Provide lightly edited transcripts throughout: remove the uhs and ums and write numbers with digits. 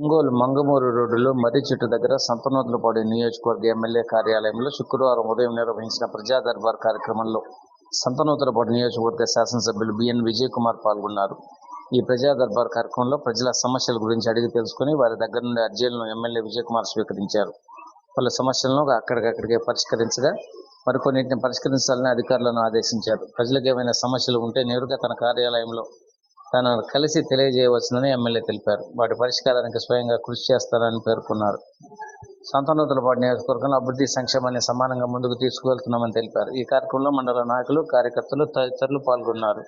ఒంగోలు మంగమూరు రోడ్డులో మర్రి చెట్టు దగ్గర సంతనూతలపాడు నియోజకవర్గ ఎమ్మెల్యే కార్యాలయంలో శుక్రవారం ఉదయం నిర్వహించిన ప్రజా దర్బార్ కార్యక్రమంలో సంతనూతలపాడు నియోజకవర్గ శాసనసభ్యులు బిఎన్ విజయ్ కుమార్ పాల్గొన్నారు. ఈ ప్రజా దర్బార్ కార్యక్రమంలో ప్రజల సమస్యల గురించి అడిగి తెలుసుకుని వారి దగ్గర నుండి అర్జీలను ఎమ్మెల్యే విజయ్ కుమార్ స్వీకరించారు. పలు సమస్యలను అక్కడికక్కడికే పరిష్కరించగా మరికొన్నింటిని పరిష్కరించాలని అధికారులను ఆదేశించారు. ప్రజలకు ఏమైనా సమస్యలు ఉంటే నేరుగా తన కార్యాలయంలో తనను కలిసి తెలియజేయవచ్చునని ఎమ్మెల్యే తెలిపారు. వాటి పరిష్కారానికి స్వయంగా కృషి చేస్తారని పేర్కొన్నారు. సంతనూతలపాడు నియోజకవర్గంలో అభివృద్ధి సంక్షేమాన్ని సమానంగా ముందుకు తీసుకువెళ్తున్నామని తెలిపారు. ఈ కార్యక్రమంలో మండల నాయకులు, కార్యకర్తలు తదితరులు పాల్గొన్నారు.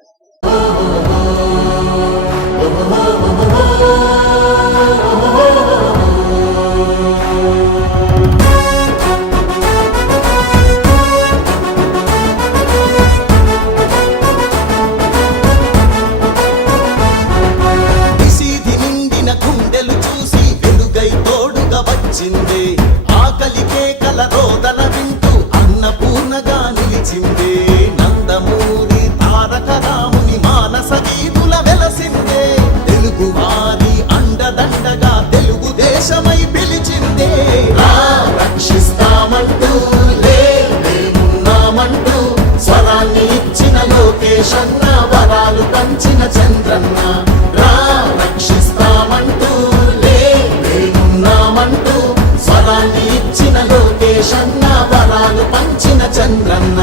ఆకలికే కలరోదన వింటూ అన్నపూర్ణగా నిలిచిందే. నందమూరి తారక రాముని మానస వీధుల వెలసిందే. తెలుగు వారి అండదండగా తెలుగుదేశమై పిలిచిందే. రక్షిస్తామంటూ లేమున్నామంటూ స్వరాన్ని ఇచ్చిన లోకేశన్న, వరాలు పంచిన చంద్రన్న. రక్షిస్తామంటూ లేమున్నామంటూ స్వరాన్ని ఇచ్చిన లోకేశన్న, వరాలు పంచిన చంద్రన్న.